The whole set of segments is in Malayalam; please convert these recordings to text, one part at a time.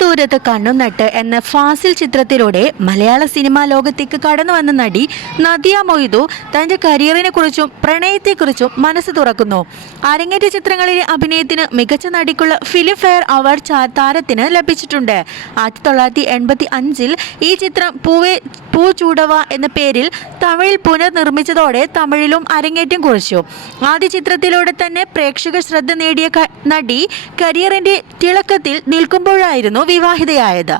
ദൂരത്ത് കണ്ണുനട്ട് എന്ന ഫാസിൽ ചിത്രത്തിലൂടെ മലയാള സിനിമാ ലോകത്തേക്ക് കടന്നു വന്ന നടി നദിയ മൊയ്തു തന്റെ കരിയറിനെ കുറിച്ചും പ്രണയത്തെക്കുറിച്ചും മനസ്സ് തുറക്കുന്നു. അരങ്ങേറ്റ ചിത്രങ്ങളിലെ അഭിനയത്തിന് മികച്ച നടിക്കുള്ള ഫിലിം ഫെയർ അവാർഡ് താരത്തിന് ലഭിച്ചിട്ടുണ്ട്. ആയിരത്തി തൊള്ളായിരത്തി എൺപത്തി അഞ്ചിൽ ഈ ചിത്രം പൂവേ പൂ ചൂടവ എന്ന പേരിൽ തമിഴിൽ പുനർനിർമ്മിച്ചതോടെ തമിഴിലും അരങ്ങേറ്റം കുറിച്ചു. ആദ്യ ചിത്രത്തിലൂടെ തന്നെ പ്രേക്ഷക ശ്രദ്ധ നേടിയ നടി കരിയറിന്റെ തിളക്കത്തിൽ നിൽക്കുമ്പോഴായിരുന്നു വിവാഹിതയായത്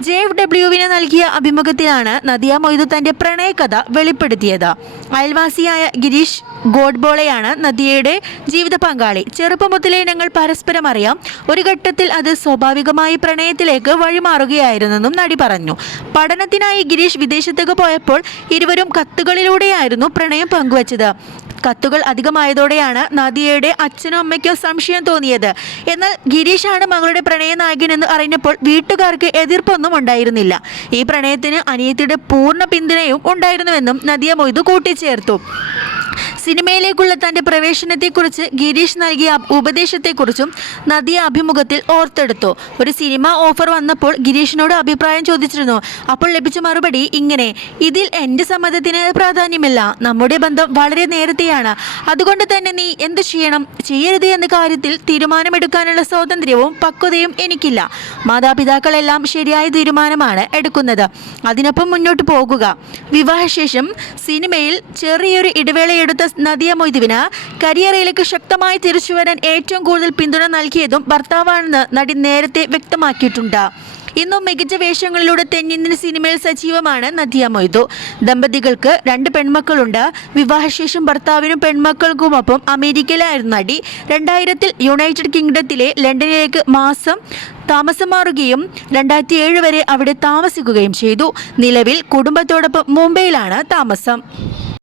ജെ എഫ് ഡബ്ല്യുവിന് നൽകിയ അഭിമുഖത്തിലാണ് നദിയ മൊയ്തു തന്റെ പ്രണയകഥ വെളിപ്പെടുത്തിയത്. അയൽവാസിയായ ഗിരീഷ് ഗോഡ്ബോളെയാണ് നദിയയുടെ ജീവിത പങ്കാളി. ചെറുപ്പം മുതലേ ഞങ്ങൾ പരസ്പരം അറിയാം. ഒരു ഘട്ടത്തിൽ അത് സ്വാഭാവികമായി പ്രണയത്തിലേക്ക് വഴിമാറുകയായിരുന്നെന്നും നടി പറഞ്ഞു. പഠനത്തിനായി ഗിരീഷ് വിദേശത്തേക്ക് പോയപ്പോൾ ഇരുവരും കത്തുകളിലൂടെയായിരുന്നു പ്രണയം പങ്കുവച്ചത്. കത്തുകൾ അധികമായതോടെയാണ് നദിയയുടെ അച്ഛനോ അമ്മയ്ക്കോ സംശയം തോന്നിയത്. എന്നാൽ ഗിരീഷാണ് മകളുടെ പ്രണയ നായകനെന്ന് അറിഞ്ഞപ്പോൾ വീട്ടുകാർക്ക് എതിർപ്പൊന്നും ഉണ്ടായിരുന്നില്ല. ഈ പ്രണയത്തിന് അനിയത്തിയുടെ പൂർണ പിന്തുണയും ഉണ്ടായിരുന്നുവെന്നും നദിയ മൊയ്തു കൂട്ടിച്ചേർത്തു. സിനിമയിലേക്കുള്ള തന്റെ പ്രവേശനത്തെക്കുറിച്ച് ഗിരീഷ് നൽകിയ ഉപദേശത്തെക്കുറിച്ചും നദിയ അഭിമുഖത്തിൽ ഓർത്തെടുത്തു. ഒരു സിനിമ ഓഫർ വന്നപ്പോൾ ഗിരീഷിനോട് അഭിപ്രായം ചോദിച്ചിരുന്നു. അപ്പോൾ ലഭിച്ച മറുപടി ഇങ്ങനെ ഇതിൽ എന്റെ സമ്മതത്തിന് പ്രാധാന്യമില്ല. നമ്മുടെ ബന്ധം വളരെ നേരത്തെയാണ്. അതുകൊണ്ട് തന്നെ നീ എന്ത് ചെയ്യണം? ചെയ്യരുത് എന്ന കാര്യത്തിൽ തീരുമാനമെടുക്കാനുള്ള സ്വാതന്ത്ര്യവും പക്വതയും എനിക്കില്ല. മാതാപിതാക്കളെല്ലാം ശരിയായ തീരുമാനമാണ് എടുക്കുന്നത്. അതിനൊപ്പം മുന്നോട്ട് പോകുക. വിവാഹശേഷം സിനിമയിൽ ചെറിയൊരു ഇടവേളയെടുത്ത നദിയ മൊയ്തുവിന് കരിയറയിലേക്ക് ശക്തമായി തിരിച്ചുവരാൻ ഏറ്റവും കൂടുതൽ പിന്തുണ നൽകിയതും ഭർത്താവാണെന്ന് നടി നേരത്തെ വ്യക്തമാക്കിയിട്ടുണ്ട്. ഇന്നും മികച്ച വേഷങ്ങളിലൂടെ തെന്നിന്ത്യൻ സിനിമയിൽ സജീവമാണ് നദിയ മൊയ്തു. ദമ്പതികൾക്ക് രണ്ട് പെൺമക്കളുണ്ട്. വിവാഹശേഷം ഭർത്താവിനും പെൺമക്കൾക്കുമൊപ്പം അമേരിക്കയിലായിരുന്നു നടി. രണ്ടായിരത്തിൽ യുണൈറ്റഡ് കിങ്ഡത്തിലെ ലണ്ടനിലേക്ക് മാസം താമസം മാറുകയും രണ്ടായിരത്തി ഏഴ് വരെ അവിടെ താമസിക്കുകയും ചെയ്തു. നിലവിൽ കുടുംബത്തോടൊപ്പം മുംബൈയിലാണ് താമസം.